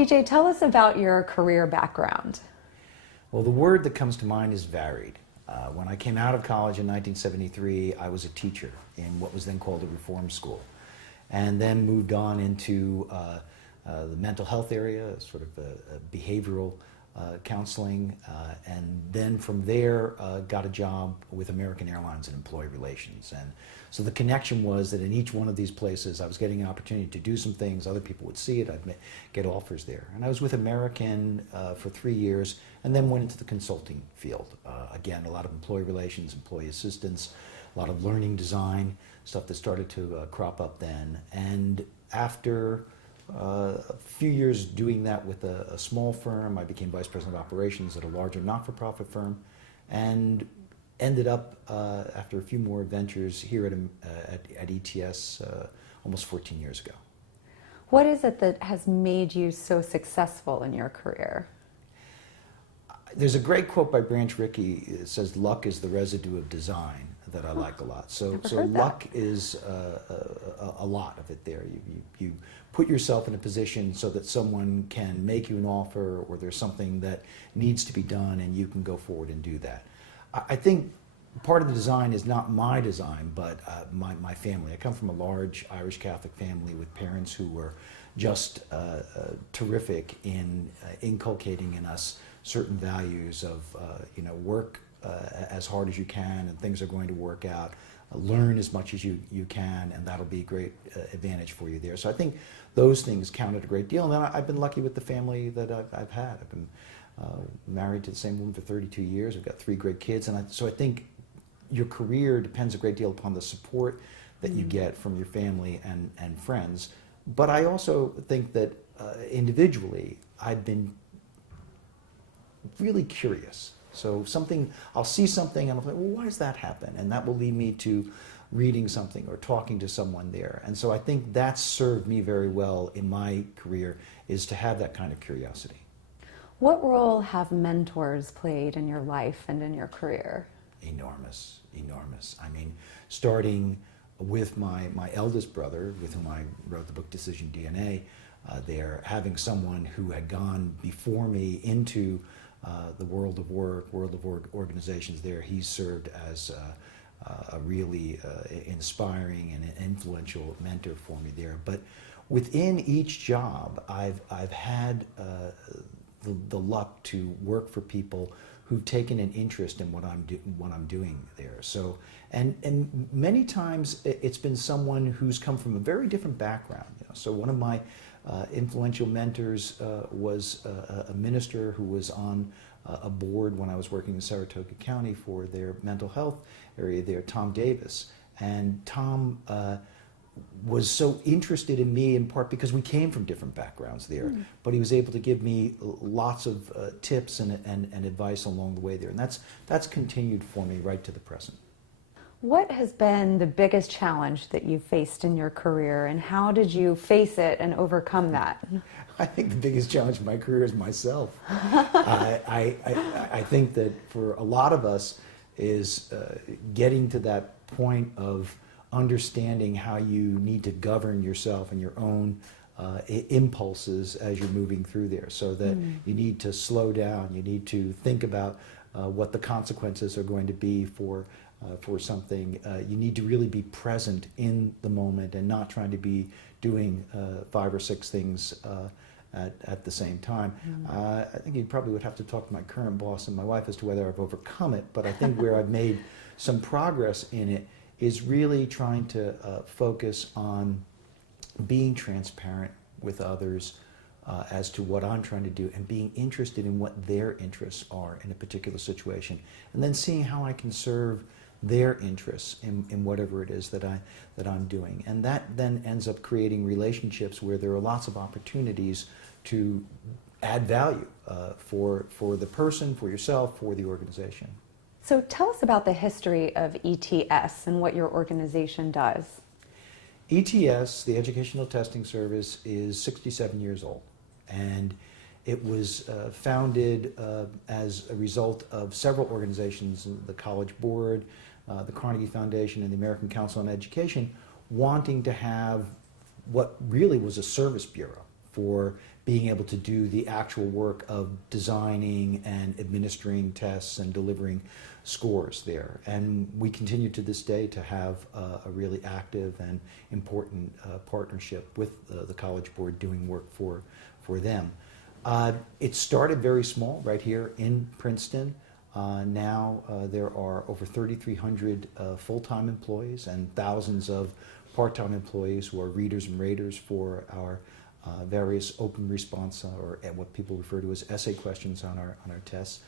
TJ, tell us about your career background. Well, the word that comes to mind is varied. When I came out of college in 1973, I was a teacher in what was then called a reform school, and then moved on into the mental health area, sort of behavioral counseling, and then from there got a job with American Airlines in employee relations. And so the connection was that in each one of these places I was getting an opportunity to do some things, other people would see it, I'd get offers there. And I was with American for 3 years and then went into the consulting field. Again, a lot of employee relations, employee assistance, a lot of learning design, stuff that started to crop up then. And after a few years doing that with a small firm, I became vice president of operations at a larger not-for-profit firm, and ended up, after a few more ventures, here at ETS almost 14 years ago. What is it that has made you so successful in your career? There's a great quote by Branch Rickey. It says, "Luck is the residue of design," that I like a lot. So luck is a lot of it there. You put yourself in a position so that someone can make you an offer, or there's something that needs to be done and you can go forward and do that. I think part of the design is not my design, but my family. I come from a large Irish Catholic family with parents who were just terrific in inculcating in us certain values of work as hard as you can, and things are going to work out. Learn as much as you can, and that'll be a great advantage for you there. So I think those things counted a great deal. And then I've been lucky with the family that I've had. I've been married to the same woman for 32 years. I've got 3 great kids. And so I think your career depends a great deal upon the support that you get from your family and friends. But I also think that individually, I've been really curious. So I'll see something and I'll think, well, why does that happen? And that will lead me to reading something or talking to someone there. And so I think that's served me very well in my career, is to have that kind of curiosity. What role have mentors played in your life and in your career? Enormous, enormous. I mean, starting with my eldest brother, with whom I wrote the book Decision DNA, there, having someone who had gone before me into the world of work, world of organizations there. He's served as a really inspiring and influential mentor for me there. But within each job, I've had the luck to work for people who've taken an interest in what I'm doing there. So, and many times it's been someone who's come from a very different background. So one of my influential mentors was a minister who was on a board when I was working in Saratoga County for their mental health area there, Tom Davis. And Tom was so interested in me in part because we came from different backgrounds there, but he was able to give me lots of tips and advice along the way there. And that's continued for me right to the present. What has been the biggest challenge that you faced in your career, and how did you face it and overcome that? I think the biggest challenge in my career is myself. I think that for a lot of us is getting to that point of understanding how you need to govern yourself and your own impulses as you're moving through there, so that you need to slow down, you need to think about what the consequences are going to be for something. You need to really be present in the moment and not trying to be doing 5 or 6 things at the same time. I think you probably would have to talk to my current boss and my wife as to whether I've overcome it, but I think where I've made some progress in it is really trying to focus on being transparent with others as to what I'm trying to do, and being interested in what their interests are in a particular situation, and then seeing how I can serve their interests in whatever it is that I'm doing. And that then ends up creating relationships where there are lots of opportunities to add value for the person, for yourself, for the organization. So tell us about the history of ETS and what your organization does. ETS, the Educational Testing Service, is 67 years old, and it was founded as a result of several organizations, the College Board, the Carnegie Foundation, and the American Council on Education, wanting to have what really was a service bureau for being able to do the actual work of designing and administering tests and delivering scores there. And we continue to this day to have a really active and important partnership with the College Board doing work for them. It started very small right here in Princeton. Now there are over 3,300 full-time employees and thousands of part-time employees who are readers and raters for our various open response or what people refer to as essay questions on our tests.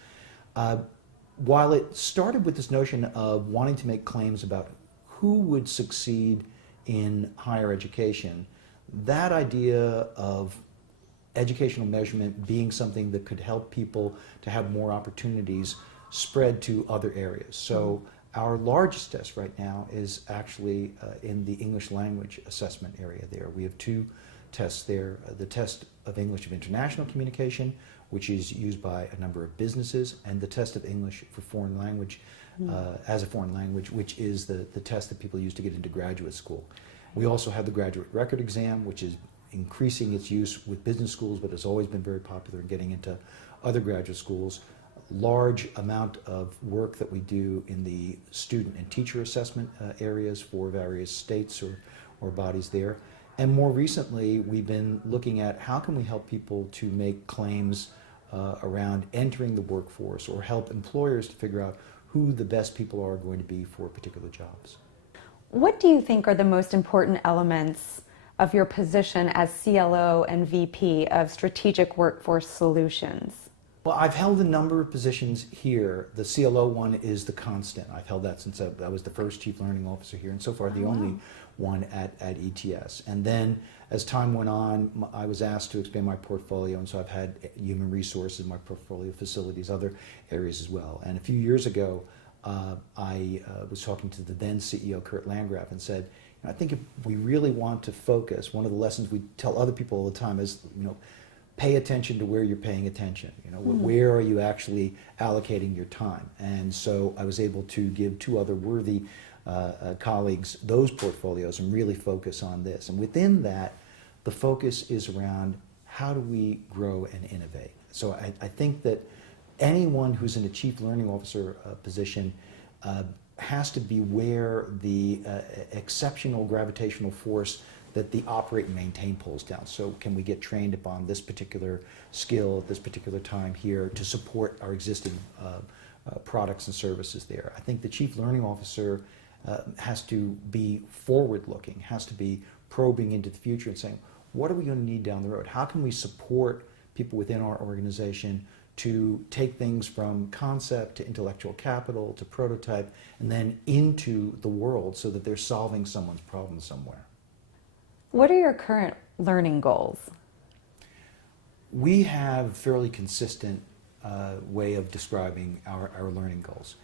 While it started with this notion of wanting to make claims about who would succeed in higher education, that idea of educational measurement being something that could help people to have more opportunities spread to other areas. So our largest test right now is actually in the English language assessment area there. We have two tests there. The test of English of International Communication, which is used by a number of businesses, and the test of English for foreign language as a foreign language, which is the test that people use to get into graduate school. We also have the graduate record exam, which is increasing its use with business schools, but has always been very popular in getting into other graduate schools. Large amount of work that we do in the student and teacher assessment areas for various states or bodies there. And more recently, we've been looking at how can we help people to make claims around entering the workforce or help employers to figure out who the best people are going to be for particular jobs. What do you think are the most important elements of your position as CLO and VP of Strategic Workforce Solutions? Well, I've held a number of positions here. The CLO one is the constant. I've held that since I was the first Chief Learning Officer here, and so far the only one at ETS. And then as time went on, I was asked to expand my portfolio, and so I've had human resources, my portfolio, facilities, other areas as well. And a few years ago, I was talking to the then CEO, Kurt Landgraf, and said, I think if we really want to focus, one of the lessons we tell other people all the time is, pay attention to where you're paying attention. Where are you actually allocating your time? And so I was able to give two other worthy colleagues those portfolios and really focus on this. And within that, the focus is around how do we grow and innovate. So I think that anyone who's in a Chief Learning Officer position has to beware the exceptional gravitational force that the operate and maintain pulls down. So can we get trained upon this particular skill at this particular time here to support our existing products and services there? I think the Chief Learning Officer has to be forward-looking, has to be probing into the future and saying, what are we going to need down the road? How can we support people within our organization to take things from concept to intellectual capital to prototype and then into the world so that they're solving someone's problem somewhere? What are your current learning goals? We have a fairly consistent way of describing our learning goals.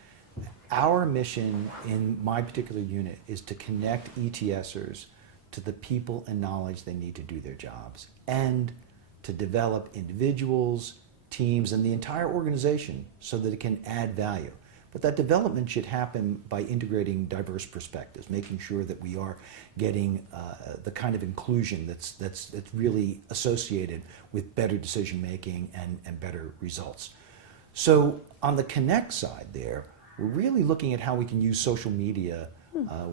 Our mission in my particular unit is to connect ETSers to the people and knowledge they need to do their jobs and to develop individuals, teams, and the entire organization so that it can add value. But that development should happen by integrating diverse perspectives, making sure that we are getting the kind of inclusion that's really associated with better decision making and better results. So on the connect side there, we're really looking at how we can use social media.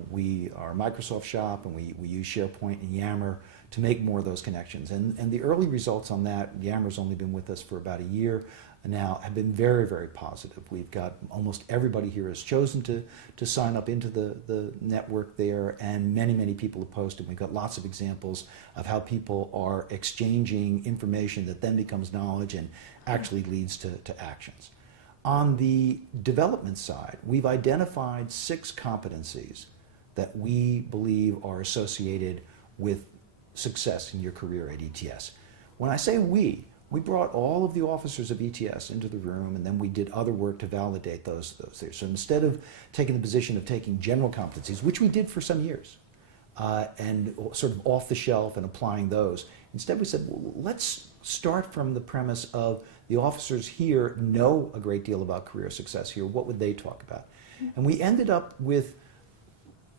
We are a Microsoft shop and we use SharePoint and Yammer to make more of those connections. And the early results on that, Yammer's only been with us for about a year now, have been very, very positive. We've got almost everybody here has chosen to sign up into the network there, and many, many people have posted. We've got lots of examples of how people are exchanging information that then becomes knowledge and actually leads to actions. On the development side, we've identified 6 competencies that we believe are associated with success in your career at ETS. When I say we brought all of the officers of ETS into the room, and then we did other work to validate those there. So instead of taking the position of taking general competencies, which we did for some years, and sort of off the shelf and applying those, instead we said, well, let's start from the premise of the officers here know a great deal about career success here. What would they talk about? And we ended up with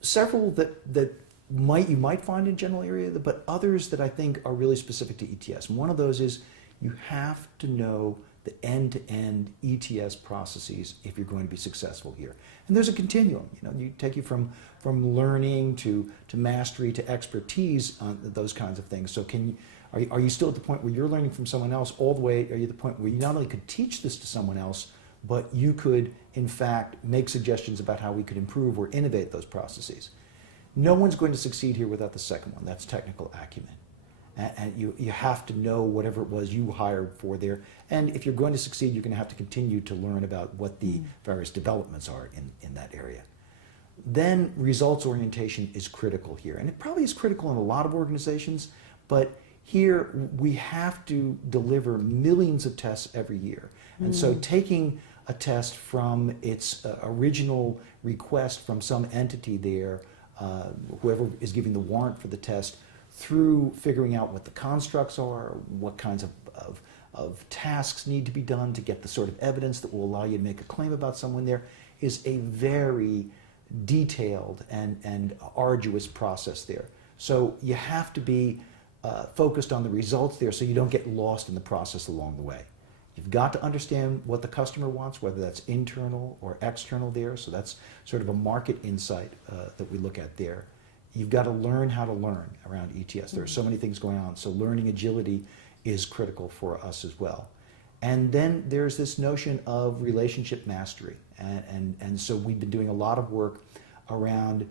several that you might find in general area, but others that I think are really specific to ETS. And one of those is you have to know the end-to-end ETS processes if you're going to be successful here. And there's a continuum. You take you from learning to mastery to expertise on those kinds of things. So are you still at the point where you're learning from someone else all the way? Are you at the point where you not only could teach this to someone else, but you could, in fact, make suggestions about how we could improve or innovate those processes? No one's going to succeed here without the second one. That's technical acumen. And you have to know whatever it was you hired for there. And if you're going to succeed, you're going to have to continue to learn about what the various developments are in that area. Then results orientation is critical here. And it probably is critical in a lot of organizations, but here we have to deliver millions of tests every year. And so taking a test from its original request from some entity there, whoever is giving the warrant for the test, through figuring out what the constructs are, what kinds of tasks need to be done to get the sort of evidence that will allow you to make a claim about someone there, is a very detailed and arduous process there. So you have to be focused on the results there so you don't get lost in the process along the way. You've got to understand what the customer wants, whether that's internal or external there. So that's sort of a market insight that we look at there. You've got to learn how to learn around ETS. There are so many things going on. So learning agility is critical for us as well. And then there's this notion of relationship mastery. And so we've been doing a lot of work around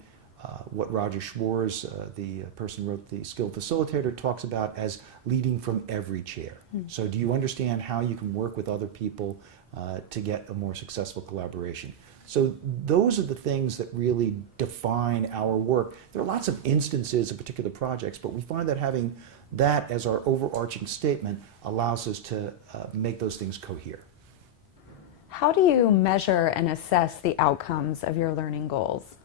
what Roger Schwarz, the person who wrote the Skilled Facilitator, talks about as leading from every chair. So do you understand how you can work with other people to get a more successful collaboration? So those are the things that really define our work. There are lots of instances of particular projects, but we find that having that as our overarching statement allows us to make those things cohere. How do you measure and assess the outcomes of your learning goals?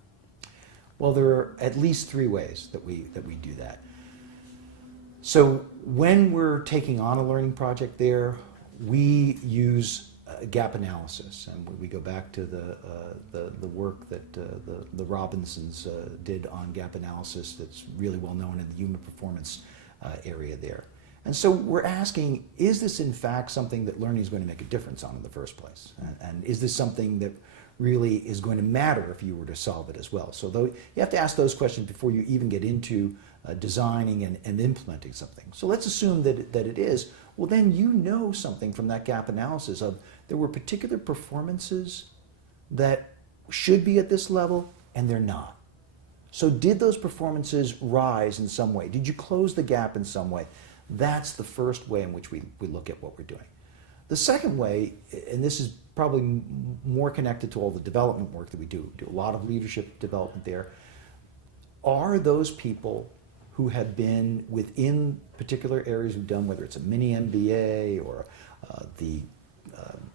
Well, there are at least three ways that we do that. So when we're taking on a learning project there, we use gap analysis, and we go back to the work that the Robinsons did on gap analysis that's really well known in the human performance area there. And so we're asking, is this in fact something that learning is going to make a difference on in the first place? And is this something that really is going to matter if you were to solve it as well? So though, you have to ask those questions before you even get into designing and implementing something. So let's assume that it is. Well, then you know something from that gap analysis of there were particular performances that should be at this level and they're not. So did those performances rise in some way? Did you close the gap in some way? That's the first way in which we look at what we're doing. The second way, and this is probably more connected to all the development work that we do a lot of leadership development there, are those people who have been within particular areas we've done, whether it's a mini MBA or the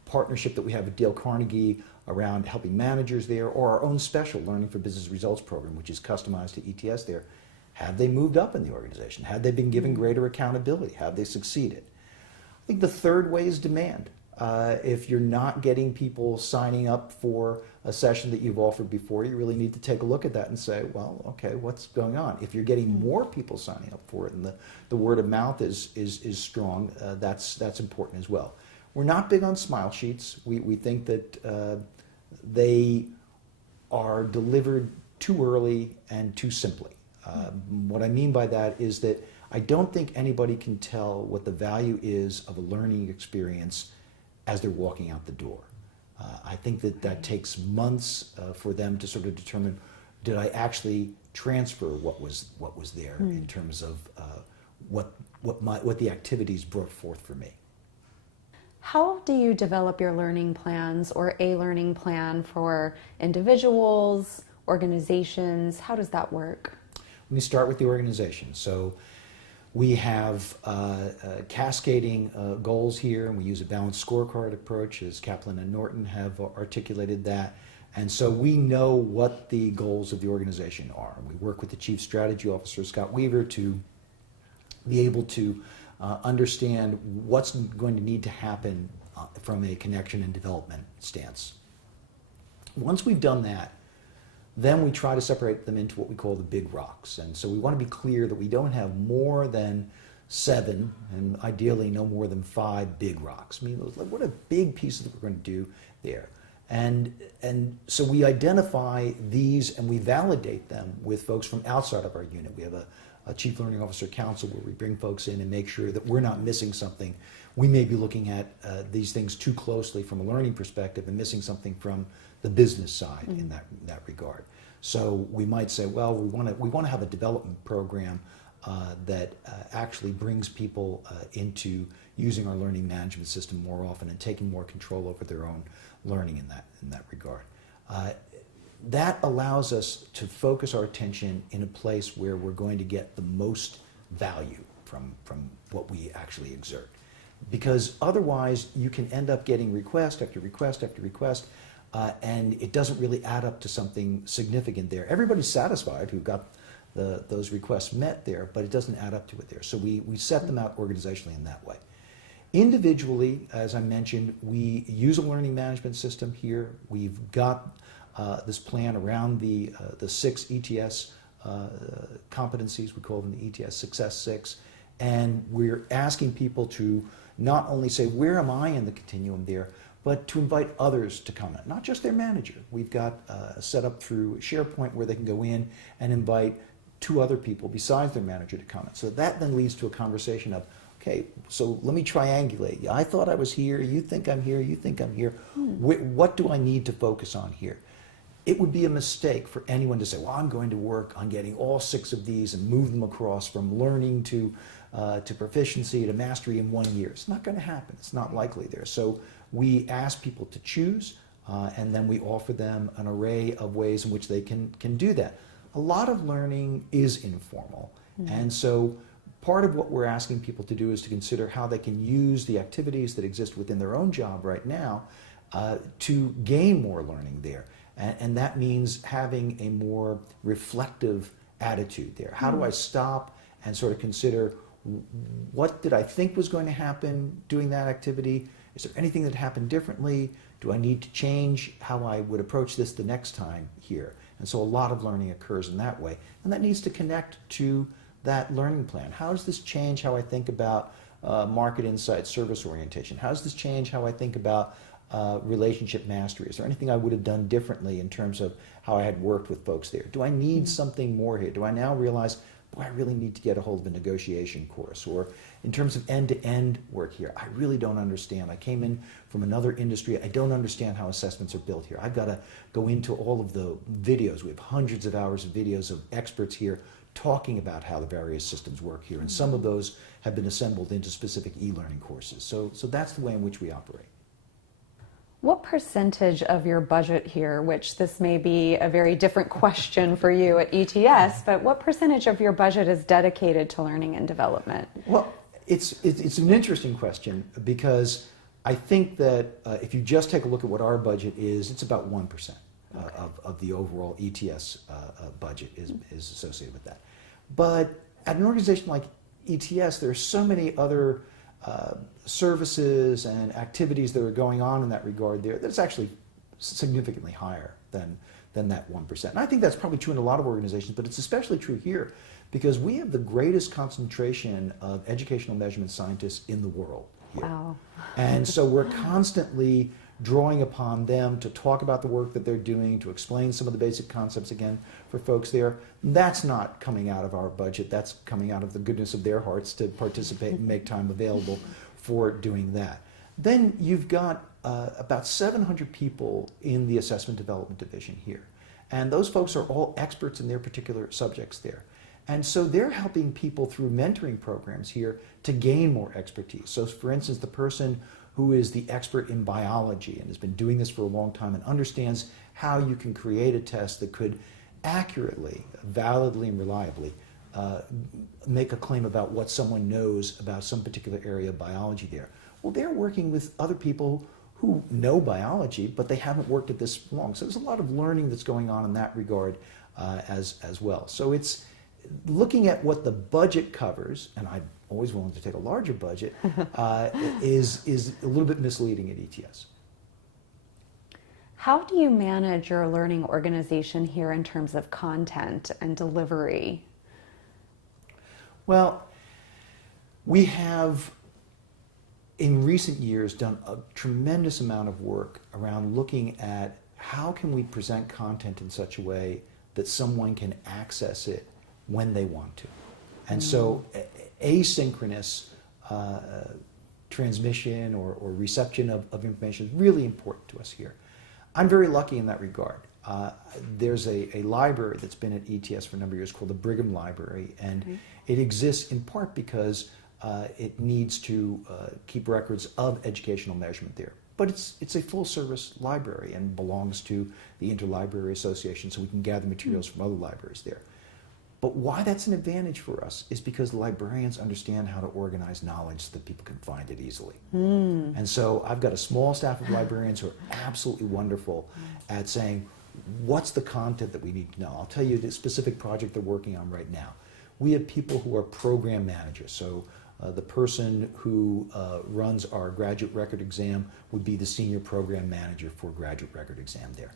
partnership that we have with Dale Carnegie around helping managers there, or our own special Learning for Business Results program, which is customized to ETS there. Have they moved up in the organization? Have they been given greater accountability? Have they succeeded? I think the third way is demand. If you're not getting people signing up for a session that you've offered before, you really need to take a look at that and say, well, okay, what's going on? If you're getting more people signing up for it and the word of mouth is strong, that's important as well. We're not big on smile sheets. We think that they are delivered too early and too simply. What I mean by that is that I don't think anybody can tell what the value is of a learning experience as they're walking out the door. I think that takes months for them to sort of determine, did I actually transfer what was there in terms of what the activities brought forth for me. How do you develop your learning plans or a learning plan for individuals, organizations? How does that work? Let me start with the organization. So we have cascading goals here, and we use a balanced scorecard approach, as Kaplan and Norton have articulated that. And so we know what the goals of the organization are. We work with the Chief Strategy Officer, Scott Weaver, to be able to understand what's going to need to happen from a connection and development stance. Once we've done that, Then we try to separate them into what we call the big rocks. And so we want to be clear that we don't have more than 7, and ideally no more than 5 big rocks. I mean, what are big pieces that we're going to do there? And so we identify these and we validate them with folks from outside of our unit. We have a Chief Learning Officer Council where we bring folks in and make sure that we're not missing something. We may be looking at these things too closely from a learning perspective and missing something from the business side in that regard. So we might say, well, we want to have a development program that actually brings people into using our learning management system more often and taking more control over their own learning in that regard. That allows us to focus our attention in a place where we're going to get the most value from what we actually exert. Because otherwise you can end up getting request after request after request, and it doesn't really add up to something significant there. Everybody's satisfied who got those requests met there, but it doesn't add up to it there. So we set them out organizationally in that way. Individually, as I mentioned, we use a learning management system here. We've got this plan around the 6 ETS competencies. We call them the ETS Success 6. And we're asking people to not only say, where am I in the continuum there, but to invite others to comment, not just their manager. We've got set up through SharePoint where they can go in and invite 2 other people besides their manager to comment. So that then leads to a conversation of, okay, so let me triangulate. I thought I was here, you think I'm here, you think I'm here. What do I need to focus on here? It would be a mistake for anyone to say, well, I'm going to work on getting all 6 of these and move them across from learning to proficiency to mastery in 1 year. It's not going to happen. It's not likely there. So we ask people to choose, and then we offer them an array of ways in which they can do that. A lot of learning is informal, and so part of what we're asking people to do is to consider how they can use the activities that exist within their own job right now to gain more learning there. And that means having a more reflective attitude there. How do I stop and sort of consider, what did I think was going to happen doing that activity? Is there anything that happened differently? Do I need to change how I would approach this the next time here? And so a lot of learning occurs in that way. And that needs to connect to that learning plan. How does this change how I think about market insight, service orientation? How does this change how I think about relationship mastery? Is there anything I would have done differently in terms of how I had worked with folks there? Do I need something more here? Do I now realize, boy, I really need to get a hold of a negotiation course? Or in terms of end-to-end work here, I really don't understand. I came in from another industry. I don't understand how assessments are built here. I've got to go into all of the videos. We have hundreds of hours of videos of experts here talking about how the various systems work here. And some of those have been assembled into specific e-learning courses. So that's the way in which we operate. What percentage of your budget here, which this may be a very different question for you at ETS, but what percentage of your budget is dedicated to learning and development? Well, it's an interesting question, because I think that if you just take a look at what our budget is, it's about 1% of the overall ETS budget is associated with that. But at an organization like ETS, there are so many other services and activities that are going on in that regard there that's actually significantly higher than that 1%. And I think that's probably true in a lot of organizations, but it's especially true here because we have the greatest concentration of educational measurement scientists in the world here. Wow. And so we're constantly drawing upon them to talk about the work that they're doing, to explain some of the basic concepts again for folks there. That's not coming out of our budget. That's coming out of the goodness of their hearts to participate and make time available for doing that. Then you've got about 700 people in the assessment development division here. And those folks are all experts in their particular subjects there. And so they're helping people through mentoring programs here to gain more expertise. So for instance, the person who is the expert in biology and has been doing this for a long time and understands how you can create a test that could accurately, validly, and reliably make a claim about what someone knows about some particular area of biology there. Well, they're working with other people who know biology, but they haven't worked at this long. So there's a lot of learning that's going on in that regard as well. So it's looking at what the budget covers, and I'm always willing to take a larger budget, is a little bit misleading at ETS. How do you manage your learning organization here in terms of content and delivery? Well, we have in recent years done a tremendous amount of work around looking at how can we present content in such a way that someone can access it when they want to. And so asynchronous transmission or reception of information is really important to us here. I'm very lucky in that regard. There's a library that's been at ETS for a number of years called the Brigham Library, and it exists in part because it needs to keep records of educational measurement there. But it's a full-service library and belongs to the Interlibrary Association, so we can gather materials from other libraries there. But why that's an advantage for us is because librarians understand how to organize knowledge so that people can find it easily. And so I've got a small staff of librarians who are absolutely wonderful at saying, what's the content that we need to know? I'll tell you the specific project they're working on right now. We have people who are program managers. So the person who runs our graduate record exam would be the senior program manager for graduate record exam there.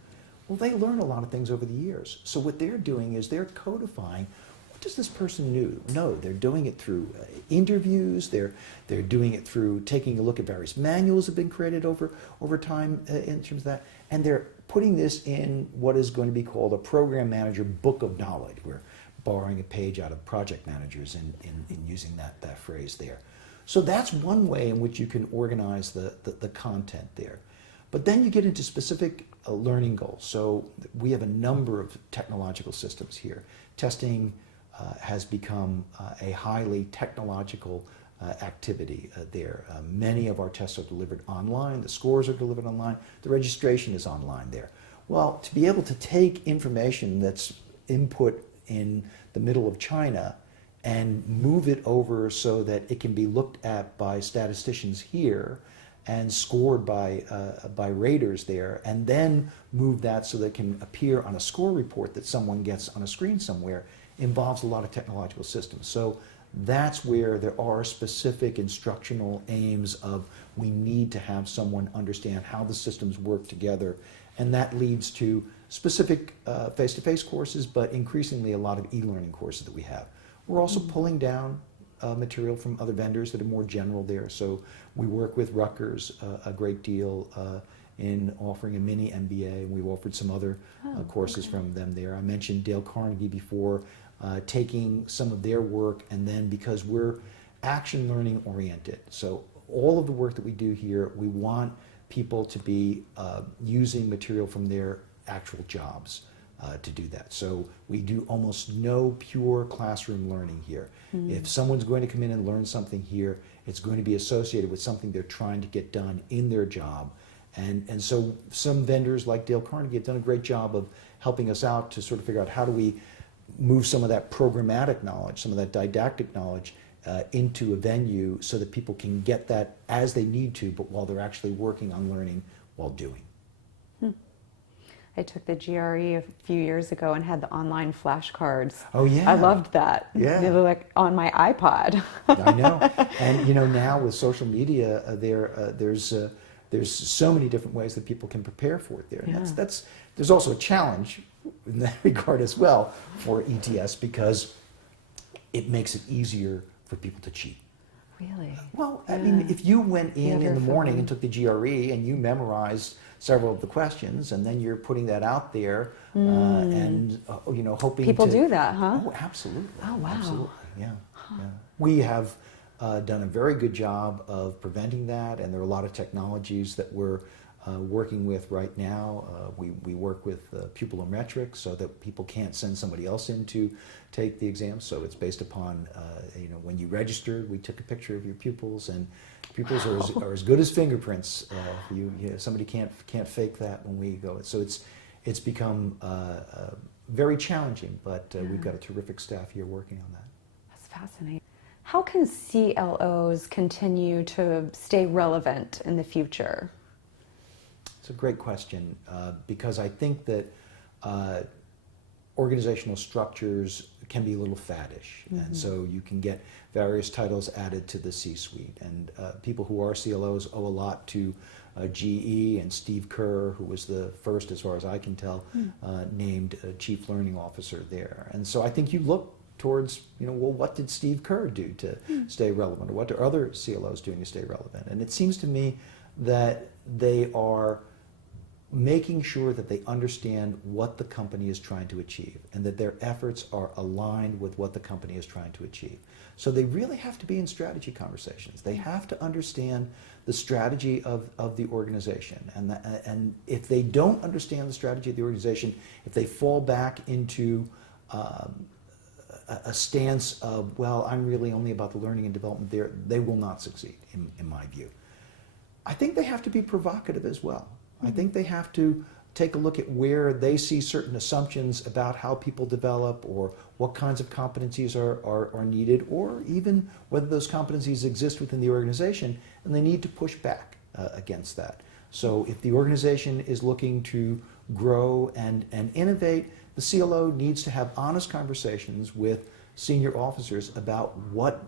Well, they learn a lot of things over the years. So what they're doing is they're codifying what does this person know. They're doing it through interviews. They're doing it through taking a look at various manuals that have been created over time in terms of that. And they're putting this in what is going to be called a program manager book of knowledge. We're borrowing a page out of project managers in using that phrase there. So that's one way in which you can organize the content there. But then you get into specific learning goals. So we have a number of technological systems here. Testing has become a highly technological activity there. Many of our tests are delivered online. The scores are delivered online. The registration is online there. Well, to be able to take information that's input in the middle of China and move it over so that it can be looked at by statisticians here and scored by raters there, and then move that so that it can appear on a score report that someone gets on a screen somewhere, involves a lot of technological systems. So that's where there are specific instructional aims of we need to have someone understand how the systems work together, and that leads to specific face-to-face courses, but increasingly a lot of e-learning courses that we have. We're also pulling down material from other vendors that are more general there. So we work with Rutgers a great deal in offering a mini MBA. We've offered some other courses from them there. I mentioned Dale Carnegie before, taking some of their work, and then because we're action learning oriented, so all of the work that we do here, we want people to be using material from their actual jobs to do that. So we do almost no pure classroom learning here. If someone's going to come in and learn something here, it's going to be associated with something they're trying to get done in their job. And so some vendors like Dale Carnegie have done a great job of helping us out to sort of figure out how do we move some of that programmatic knowledge, some of that didactic knowledge into a venue so that people can get that as they need to, but while they're actually working on learning while doing. I took the GRE a few years ago and had the online flashcards. Oh yeah, I loved that. Yeah, they were like on my iPod. I know, and you know now with social media, there's so many different ways that people can prepare for it there. And there's also a challenge in that regard as well for ETS because it makes it easier for people to cheat. Really? Well, I mean, if you went in the morning and took the GRE and you memorized several of the questions, and then you're putting that out there and you know, hoping people do that, huh? Oh, absolutely. Oh, wow. Absolutely, yeah. We have done a very good job of preventing that, and there are a lot of technologies that we're working with right now. We work with pupilometrics so that people can't send somebody else in to take the exam. So it's based upon, you know, when you registered, we took a picture of your pupils, and pupils are as good as fingerprints. Somebody can't fake that when we go. So it's become very challenging, but we've got a terrific staff here working on that. That's fascinating. How can CLOs continue to stay relevant in the future? It's a great question because I think that organizational structures can be a little faddish, and so you can get various titles added to the C-suite, and people who are CLOs owe a lot to GE, and Steve Kerr, who was the first, as far as I can tell, named Chief Learning Officer there. And so I think you look towards, well, what did Steve Kerr do to stay relevant, or what are other CLOs doing to stay relevant? And it seems to me that they are making sure that they understand what the company is trying to achieve and that their efforts are aligned with what the company is trying to achieve. So they really have to be in strategy conversations. They have to understand the strategy of the organization. And if they don't understand the strategy of the organization, if they fall back into a stance of, well, I'm really only about the learning and development there, they will not succeed, in my view. I think they have to be provocative as well. I think they have to take a look at where they see certain assumptions about how people develop, or what kinds of competencies are needed, or even whether those competencies exist within the organization, and they need to push back against that. So if the organization is looking to grow and innovate, the CLO needs to have honest conversations with senior officers about what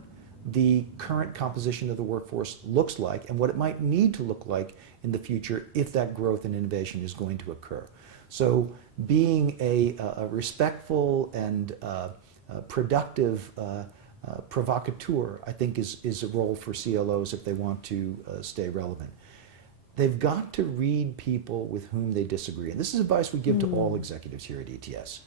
the current composition of the workforce looks like and what it might need to look like in the future if that growth and innovation is going to occur. So being a respectful and productive provocateur, I think, is a role for CLOs if they want to stay relevant. They've got to read people with whom they disagree. And this is advice we give to all executives here at ETS.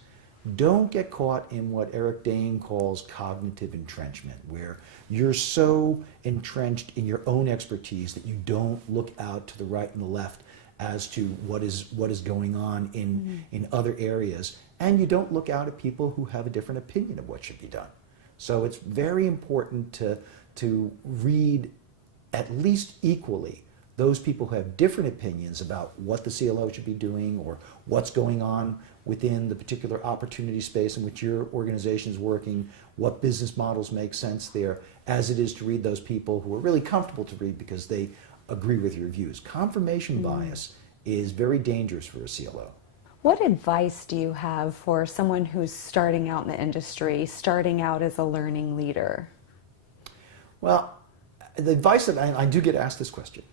Don't get caught in what Eric Dane calls cognitive entrenchment, where you're so entrenched in your own expertise that you don't look out to the right and the left as to what is going on in other areas, and you don't look out at people who have a different opinion of what should be done. So it's very important to read at least equally those people who have different opinions about what the CLO should be doing or what's going on within the particular opportunity space in which your organization is working, what business models make sense there, as it is to read those people who are really comfortable to read because they agree with your views. Confirmation bias is very dangerous for a CLO. What advice do you have for someone who's starting out in the industry, starting out as a learning leader? Well, the advice that I do get asked this question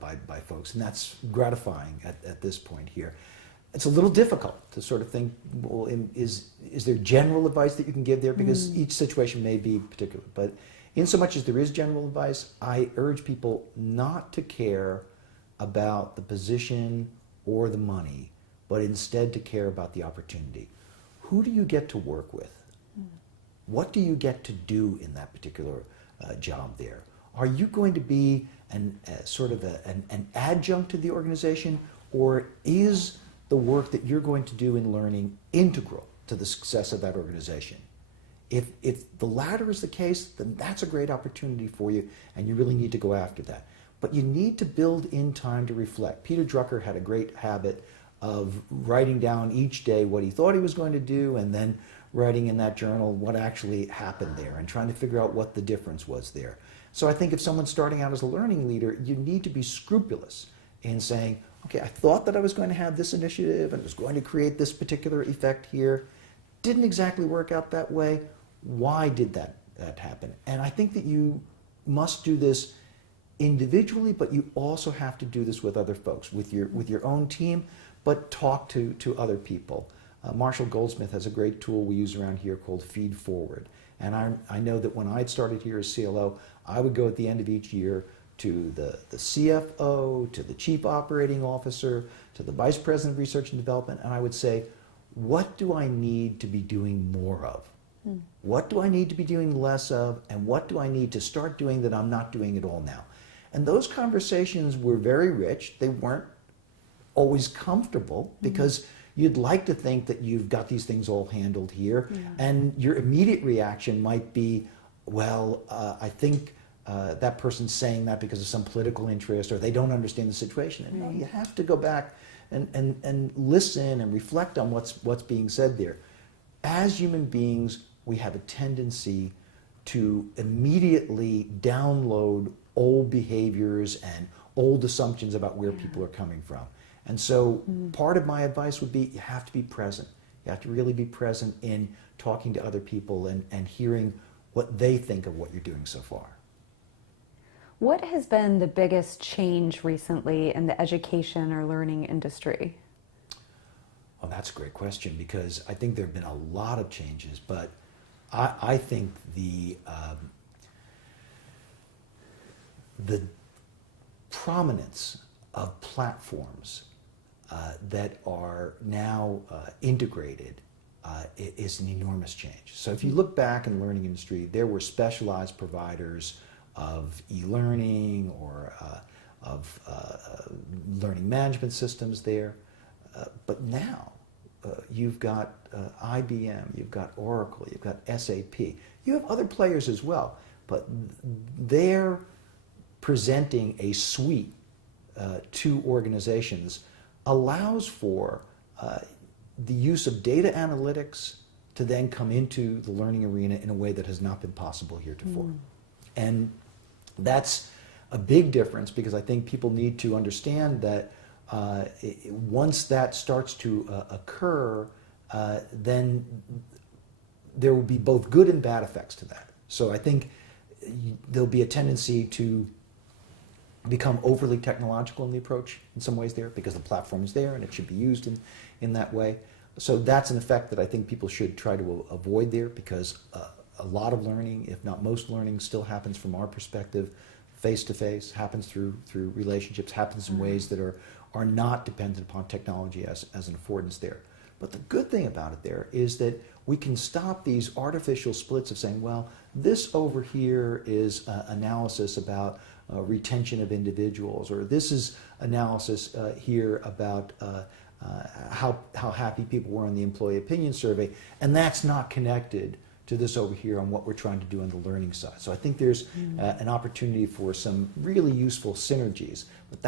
by folks, and that's gratifying at this point here. It's a little difficult to sort of think, well, is there general advice that you can give there? Because each situation may be particular. But in so much as there is general advice, I urge people not to care about the position or the money, but instead to care about the opportunity. Who do you get to work with? What do you get to do in that particular job there? Are you going to be an adjunct to the organization, or is the work that you're going to do in learning integral to the success of that organization? If the latter is the case, then that's a great opportunity for you, and you really need to go after that. But you need to build in time to reflect. Peter Drucker had a great habit of writing down each day what he thought he was going to do, and then writing in that journal what actually happened there, and trying to figure out what the difference was there. So I think if someone's starting out as a learning leader, you need to be scrupulous in saying, okay, I thought that I was going to have this initiative and it was going to create this particular effect here. Didn't exactly work out that way. Why did that happen? And I think that you must do this individually, but you also have to do this with other folks, with your own team, but talk to other people. Marshall Goldsmith has a great tool we use around here called Feed Forward. And I know that when I'd started here as CLO, I would go at the end of each year to the CFO, to the Chief Operating Officer, to the Vice President of Research and Development, and I would say, what do I need to be doing more of? What do I need to be doing less of? And what do I need to start doing that I'm not doing at all now? And those conversations were very rich. They weren't always comfortable because you'd like to think that you've got these things all handled here. And your immediate reaction might be, well, I think that person's saying that because of some political interest, or they don't understand the situation. And no, you have to go back and listen and reflect on what's being said there. As human beings, we have a tendency to immediately download old behaviors and old assumptions about where people are coming from. And so part of my advice would be, you have to be present. You have to really be present in talking to other people and hearing what they think of what you're doing so far. What has been the biggest change recently in the education or learning industry? Oh, that's a great question, because I think there have been a lot of changes, but I think the prominence of platforms that are now integrated is an enormous change. So if you look back in the learning industry, there were specialized providers of e-learning or of learning management systems there. But now you've got IBM, you've got Oracle, you've got SAP. You have other players as well, but they're presenting a suite to organizations allows for the use of data analytics to then come into the learning arena in a way that has not been possible heretofore. And that's a big difference, because I think people need to understand that once that starts to occur, then there will be both good and bad effects to that. So I think there'll be a tendency to become overly technological in the approach in some ways there, because the platform is there and it should be used in that way. So that's an effect that I think people should try to avoid there, because a lot of learning, if not most learning, still happens from our perspective face-to-face, happens through relationships, happens in ways that are not dependent upon technology as an affordance there. But the good thing about it there is that we can stop these artificial splits of saying, well, this over here is analysis about retention of individuals, or this is analysis here about how happy people were on the employee opinion survey, and that's not connected to this over here on what we're trying to do on the learning side. So I think there's an opportunity for some really useful synergies, but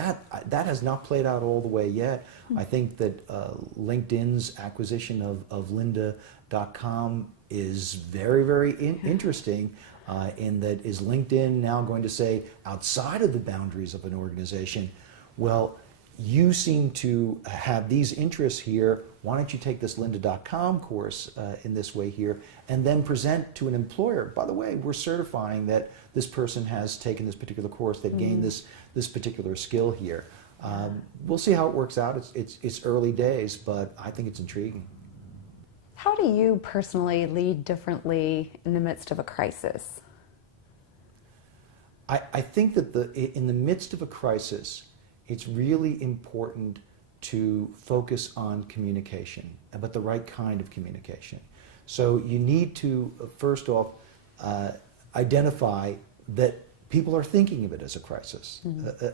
that has not played out all the way yet. I think that LinkedIn's acquisition of lynda.com is very, very interesting. In that, is LinkedIn now going to say, outside of the boundaries of an organization, well, you seem to have these interests here, why don't you take this lynda.com course in this way here, and then present to an employer, by the way, we're certifying that this person has taken this particular course, they've gained this particular skill here. We'll see how it works out. It's early days, but I think it's intriguing. How do you personally lead differently in the midst of a crisis? I think that in the midst of a crisis, it's really important to focus on communication, but the right kind of communication. So you need to, first off, identify that people are thinking of it as a crisis,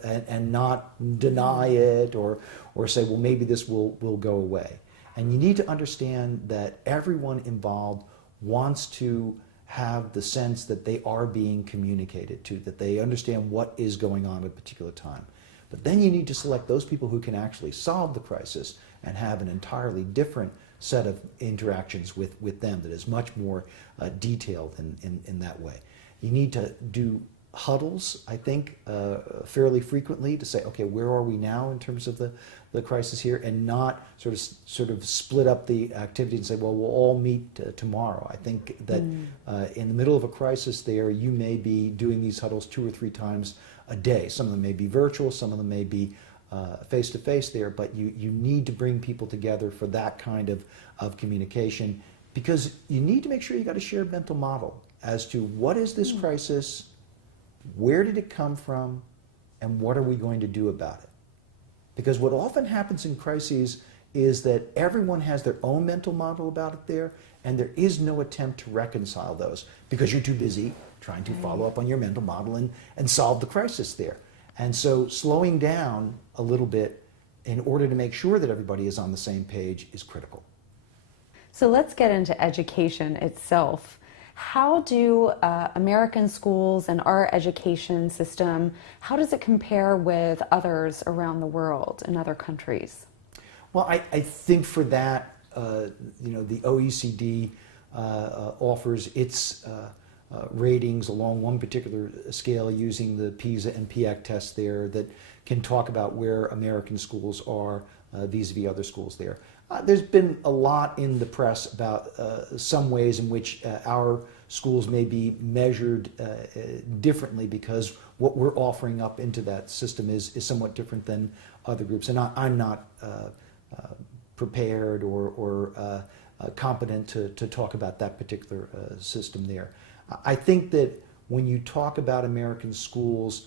and not deny it or say, well, maybe this will go away. And you need to understand that everyone involved wants to have the sense that they are being communicated to, that they understand what is going on at a particular time. But then you need to select those people who can actually solve the crisis and have an entirely different set of interactions with them that is much more detailed in that way. You need to do huddles, I think, fairly frequently to say, okay, where are we now in terms of the crisis here, and not sort of split up the activity and say, well, we'll all meet tomorrow. I think that in the middle of a crisis there, you may be doing these huddles 2 or 3 times a day. Some of them may be virtual, some of them may be face-to-face there, but you need to bring people together for that kind of communication, because you need to make sure you got a shared mental model as to what is this crisis, where did it come from, and what are we going to do about it? Because what often happens in crises is that everyone has their own mental model about it there, and there is no attempt to reconcile those because you're too busy trying to follow up on your mental model and solve the crisis there. And so slowing down a little bit in order to make sure that everybody is on the same page is critical. So let's get into education itself. How do American schools and our education system, how does it compare with others around the world in other countries? Well, I think for that, the OECD offers its ratings along one particular scale using the PISA and PIAC tests there that can talk about where American schools are vis-a-vis other schools there. There's been a lot in the press about some ways in which our schools may be measured differently because what we're offering up into that system is somewhat different than other groups. And I'm not prepared or competent to talk about that particular system there. I think that when you talk about American schools,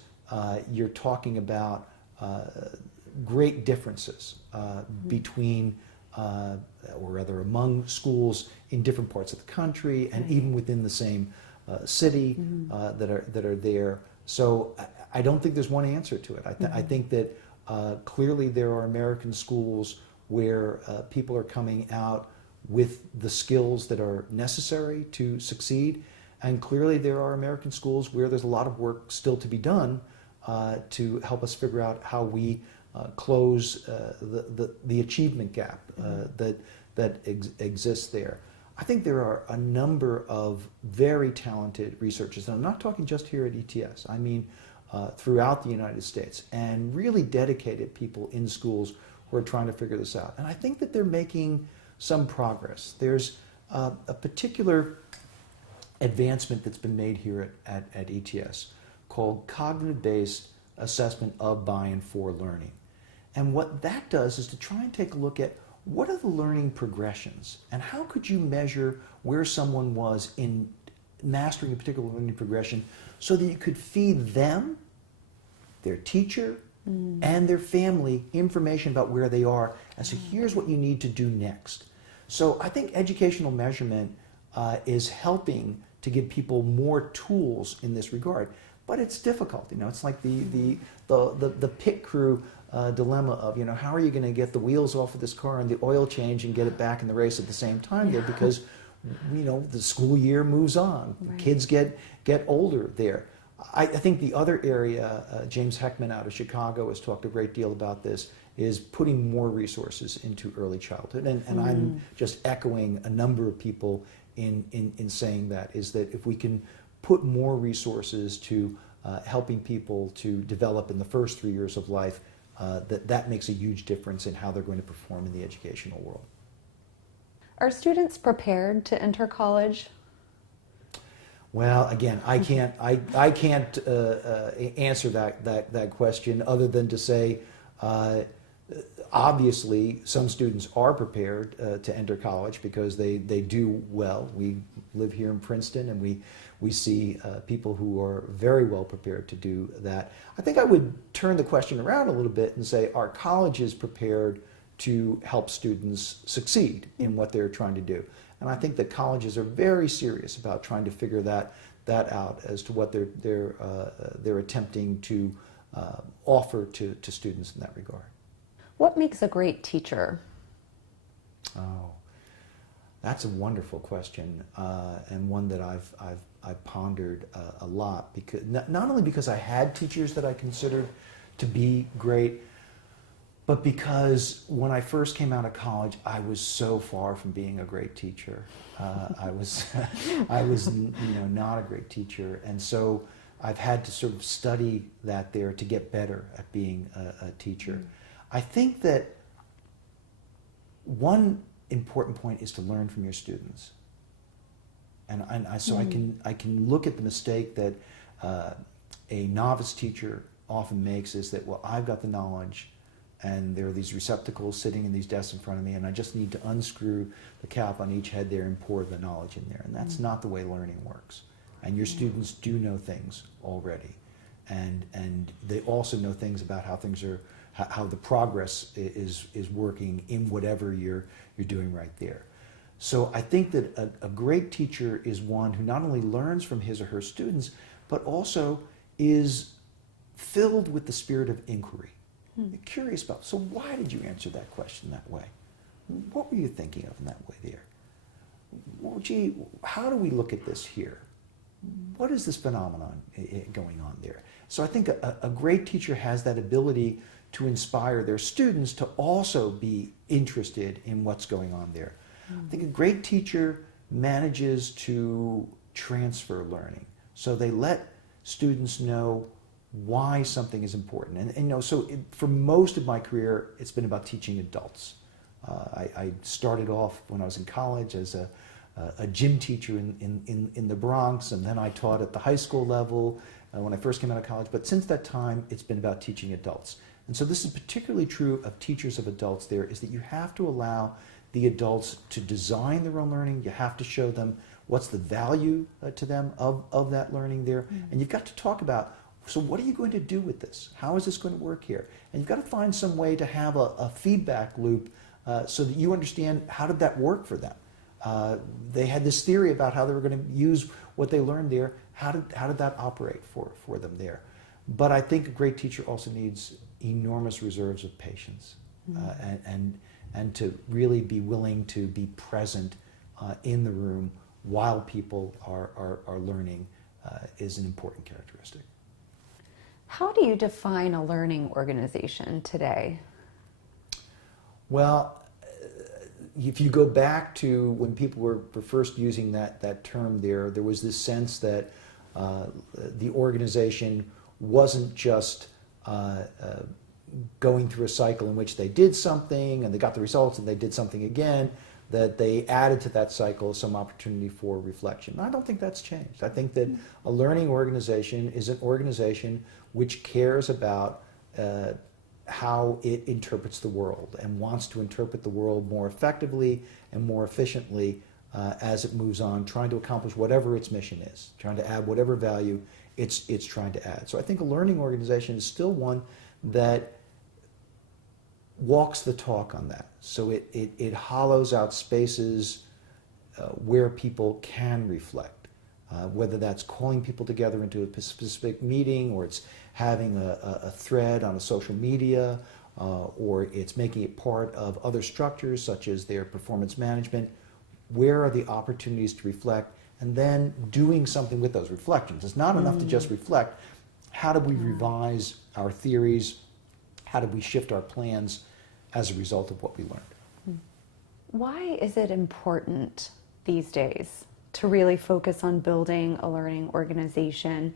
you're talking about great differences between, or rather among schools in different parts of the country and even within the same city that are there. So I don't think there's one answer to it. I think that clearly there are American schools where people are coming out with the skills that are necessary to succeed. And clearly there are American schools where there's a lot of work still to be done to help us figure out how we close the achievement gap that exists there. I think there are a number of very talented researchers, and I'm not talking just here at ETS, I mean throughout the United States, and really dedicated people in schools who are trying to figure this out. And I think that they're making some progress. There's a particular advancement that's been made here at ETS called cognitive-based assessment of, by, and for learning. And what that does is to try and take a look at what are the learning progressions and how could you measure where someone was in mastering a particular learning progression so that you could feed them, their teacher, and their family information about where they are. And so here's what you need to do next. So I think educational measurement is helping to give people more tools in this regard. But it's difficult, you know. It's like the pit crew dilemma of, you know, how are you going to get the wheels off of this car and the oil change and get it back in the race at the same time there, because, you know, the school year moves on, kids get older there. I think the other area, James Heckman out of Chicago has talked a great deal about this, is putting more resources into early childhood. And I'm just echoing a number of people in saying that, is that if we can put more resources to helping people to develop in the first 3 years of life, that makes a huge difference in how they're going to perform in the educational world. Are students prepared to enter college? Well, again, I can't answer that question other than to say, obviously, some students are prepared to enter college because they do well. We live here in Princeton, and we see people who are very well prepared to do that. I think I would turn the question around a little bit and say, are colleges prepared to help students succeed in what they're trying to do? And I think that colleges are very serious about trying to figure that out as to what they're attempting to offer to students in that regard. What makes a great teacher? Oh, that's a wonderful question, and one that I've pondered a lot, because not only because I had teachers that I considered to be great, but because when I first came out of college, I was so far from being a great teacher. I was not a great teacher, and so I've had to sort of study that there to get better at being a teacher. I think that one important point is to learn from your students, and so I can look at the mistake that a novice teacher often makes, is that, well, I've got the knowledge, and there are these receptacles sitting in these desks in front of me, and I just need to unscrew the cap on each head there and pour the knowledge in there. And that's not the way learning works. And your students do know things already, and they also know things about how the progress is working in whatever you're doing right there. So I think that a great teacher is one who not only learns from his or her students, but also is filled with the spirit of inquiry. Curious about, so why did you answer that question that way? What were you thinking of in that way there? Well, gee, how do we look at this here? What is this phenomenon going on there? So I think a great teacher has that ability to inspire their students to also be interested in what's going on there. I think a great teacher manages to transfer learning. So they let students know why something is important. And you know, so for most of my career, it's been about teaching adults. I started off when I was in college as a gym teacher in the Bronx, and then I taught at the high school level when I first came out of college. But since that time, it's been about teaching adults. And so this is particularly true of teachers of adults there, is that you have to allow the adults to design their own learning. You have to show them what's the value to them of that learning there. Mm-hmm. And you've got to talk about, so what are you going to do with this? How is this going to work here? And you've got to find some way to have a feedback loop so that you understand, how did that work for them? They had this theory about how they were going to use what they learned there. How did that operate for them there? But I think a great teacher also needs enormous reserves of patience, and to really be willing to be present in the room while people are learning is an important characteristic. How do you define a learning organization today? Well, if you go back to when people were first using that term there was this sense that the organization wasn't just going through a cycle in which they did something and they got the results and they did something again, that they added to that cycle some opportunity for reflection. I don't think that's changed. I think that a learning organization is an organization which cares about how it interprets the world and wants to interpret the world more effectively and more efficiently as it moves on, trying to accomplish whatever its mission is, trying to add whatever value it's trying to add. So I think a learning organization is still one that walks the talk on that. So it hollows out spaces where people can reflect, whether that's calling people together into a specific meeting, or it's having a thread on a social media, or it's making it part of other structures such as their performance management. Where are the opportunities to reflect, and then doing something with those reflections? It's not enough to just reflect. How do we revise our theories? How do we shift our plans as a result of what we learned? Why is it important these days to really focus on building a learning organization,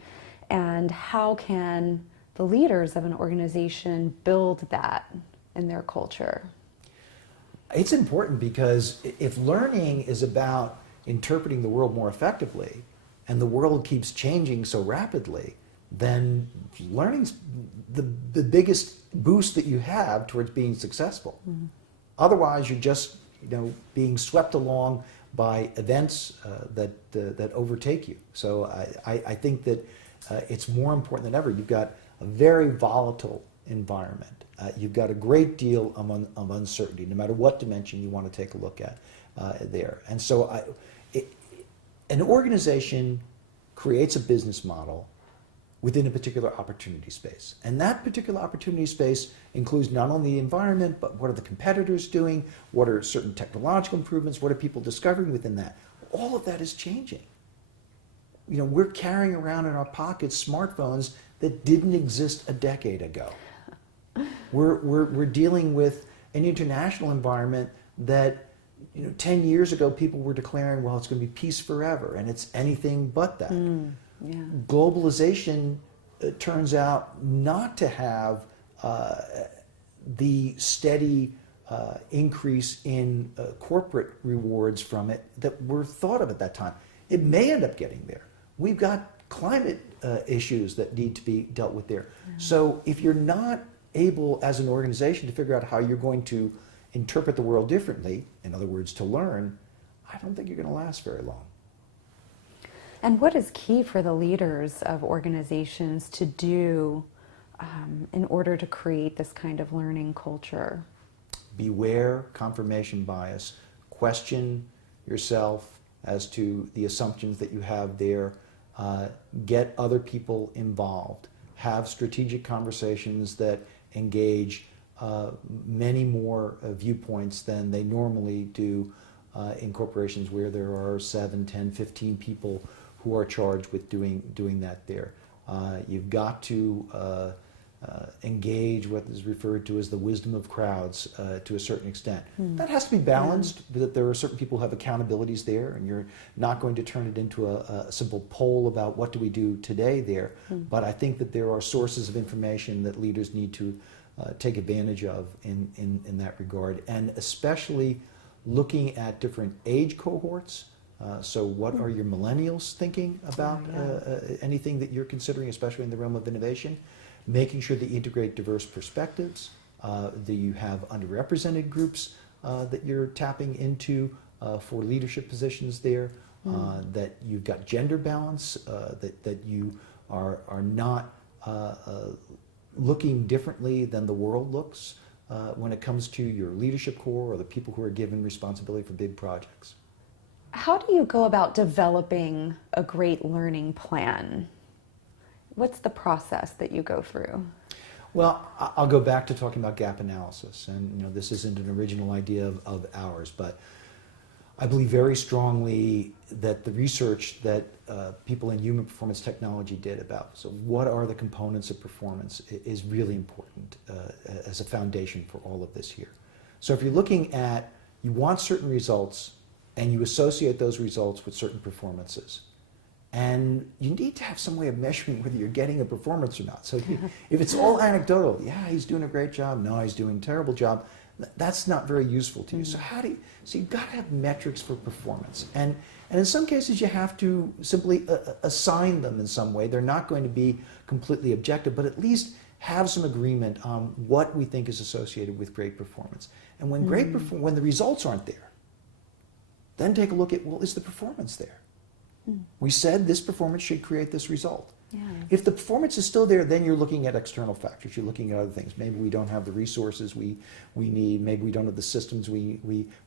and how can the leaders of an organization build that in their culture? It's important because if learning is about interpreting the world more effectively, and the world keeps changing so rapidly, then learning's the biggest boost that you have towards being successful. Mm-hmm. Otherwise, you're just being swept along by events that overtake you. So I think that it's more important than ever. You've got a very volatile environment. You've got a great deal of uncertainty, no matter what dimension you want to take a look at there. And so an organization creates a business model within a particular opportunity space. And that particular opportunity space includes not only the environment, but what are the competitors doing? What are certain technological improvements? What are people discovering within that? All of that is changing. We're carrying around in our pockets smartphones that didn't exist a decade ago. We're dealing with an international environment that 10 years ago people were declaring, well, it's going to be peace forever, and it's anything but that. Yeah. Globalization turns out not to have the steady increase in corporate rewards from it that were thought of at that time. It may end up getting there. We've got climate issues that need to be dealt with there. Yeah. So if you're not able as an organization to figure out how you're going to interpret the world differently, in other words, to learn, I don't think you're going to last very long. And what is key for the leaders of organizations to do in order to create this kind of learning culture? Beware confirmation bias. Question yourself as to the assumptions that you have there. Get other people involved. Have strategic conversations that engage many more viewpoints than they normally do in corporations where there are 7, 10, 15 people who are charged with doing that there. You've got to engage what is referred to as the wisdom of crowds to a certain extent. That has to be balanced, that there are certain people who have accountabilities there, and you're not going to turn it into a simple poll about what do we do today there. But I think that there are sources of information that leaders need to take advantage of in that regard, and especially looking at different age cohorts, So what are your millennials thinking about anything that you're considering, especially in the realm of innovation? Making sure that you integrate diverse perspectives, that you have underrepresented groups that you're tapping into for leadership positions there, that you've got gender balance, that you are not looking differently than the world looks when it comes to your leadership core or the people who are given responsibility for big projects. How do you go about developing a great learning plan? What's the process that you go through? Well, I'll go back to talking about gap analysis, and this isn't an original idea of ours, but I believe very strongly that the research that people in human performance technology did about, so what are the components of performance, is really important as a foundation for all of this here. So if you're looking at, you want certain results, and you associate those results with certain performances, and you need to have some way of measuring whether you're getting a performance or not. So if it's all anecdotal, yeah, he's doing a great job, no, he's doing a terrible job, that's not very useful to you. So you've got to have metrics for performance. And in some cases you have to simply assign them in some way. They're not going to be completely objective, but at least have some agreement on what we think is associated with great performance. And when when the results aren't there, then take a look at, well, is the performance there? We said this performance should create this result. Yeah. If the performance is still there, then you're looking at external factors. You're looking at other things. Maybe we don't have the resources we need. Maybe we don't have the systems we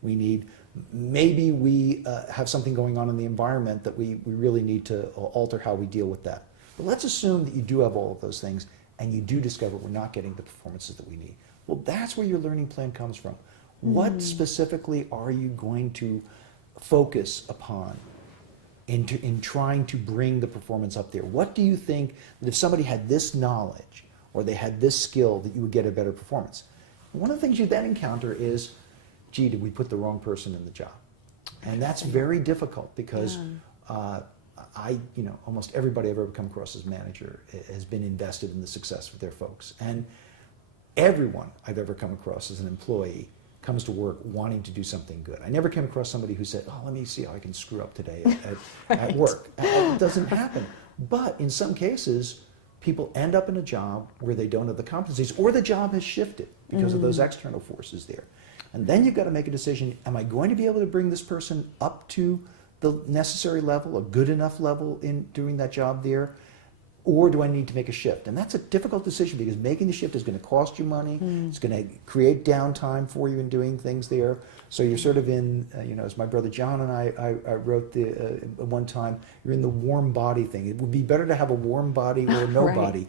need. Maybe we have something going on in the environment that we really need to alter how we deal with that. But let's assume that you do have all of those things and you do discover we're not getting the performances that we need. Well, that's where your learning plan comes from. What specifically are you going to focus upon in trying to bring the performance up there? What do you think that if somebody had this knowledge or they had this skill that you would get a better performance? One of the things you then encounter is, gee, did we put the wrong person in the job? And that's very difficult because almost everybody I've ever come across as manager has been invested in the success of their folks. And everyone I've ever come across as an employee comes to work wanting to do something good. I never came across somebody who said, oh, let me see how I can screw up today at work. It doesn't happen. But in some cases, people end up in a job where they don't have the competencies, or the job has shifted because of those external forces there. And then you've got to make a decision, am I going to be able to bring this person up to the necessary level, a good enough level in doing that job there? Or do I need to make a shift? And that's a difficult decision because making the shift is going to cost you money. It's going to create downtime for you in doing things there. So you're sort of in, as my brother John and I wrote one time, you're in the warm body thing. It would be better to have a warm body or no body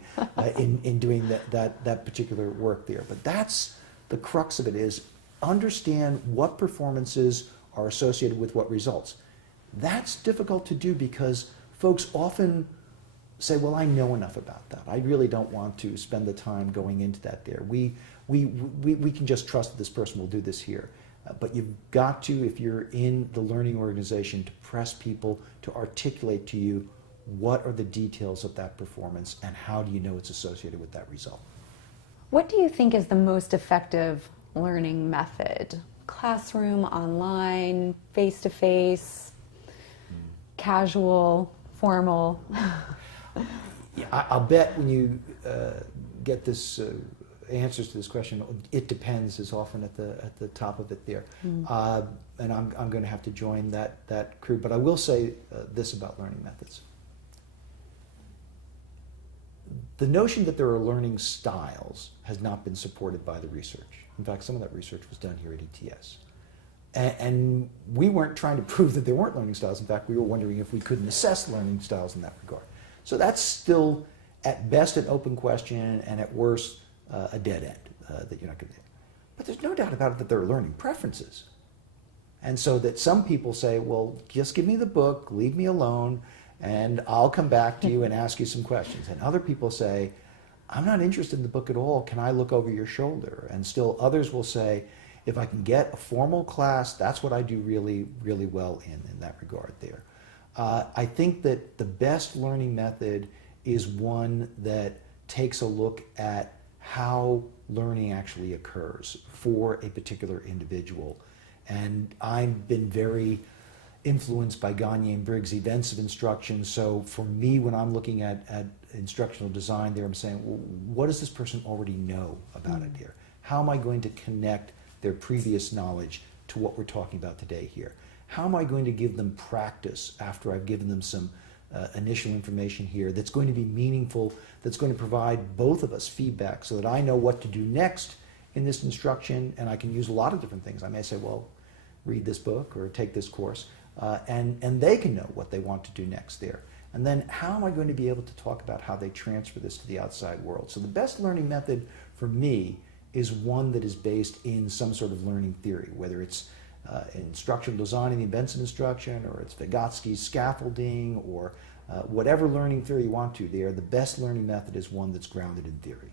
in doing that particular work there. But that's the crux of it, is understand what performances are associated with what results. That's difficult to do because folks often say, well, I know enough about that. I really don't want to spend the time going into that there. We can just trust that this person will do this here. But you've got to, if you're in the learning organization, to press people to articulate to you what are the details of that performance and how do you know it's associated with that result. What do you think is the most effective learning method? Classroom, online, face-to-face, casual, formal? Yeah, I'll bet when you get this answers to this question, it depends is often at the top of it there, and I'm going to have to join that crew. But I will say this about learning methods: the notion that there are learning styles has not been supported by the research. In fact, some of that research was done here at ETS. And we weren't trying to prove that there weren't learning styles. In fact, we were wondering if we couldn't assess learning styles in that regard. So that's still, at best, an open question, and at worst, a dead end that you're not going to do. But there's no doubt about it that there are learning preferences. And so that some people say, well, just give me the book, leave me alone, and I'll come back to you and ask you some questions. And other people say, I'm not interested in the book at all. Can I look over your shoulder? And still others will say, if I can get a formal class, that's what I do really, really well in that regard there. I think that the best learning method is one that takes a look at how learning actually occurs for a particular individual. And I've been very influenced by Gagne and Briggs' events of instruction. So for me, when I'm looking at instructional design there, I'm saying, well, what does this person already know about it here? How am I going to connect their previous knowledge to what we're talking about today here? How am I going to give them practice after I've given them some initial information here that's going to be meaningful, that's going to provide both of us feedback so that I know what to do next in this instruction, and I can use a lot of different things. I may say, well, read this book or take this course, and they can know what they want to do next there. And then how am I going to be able to talk about how they transfer this to the outside world? So the best learning method for me is one that is based in some sort of learning theory, whether it's instructional design and the events of instruction, or it's Vygotsky's scaffolding, or whatever learning theory you want to there. The best learning method is one that's grounded in theory.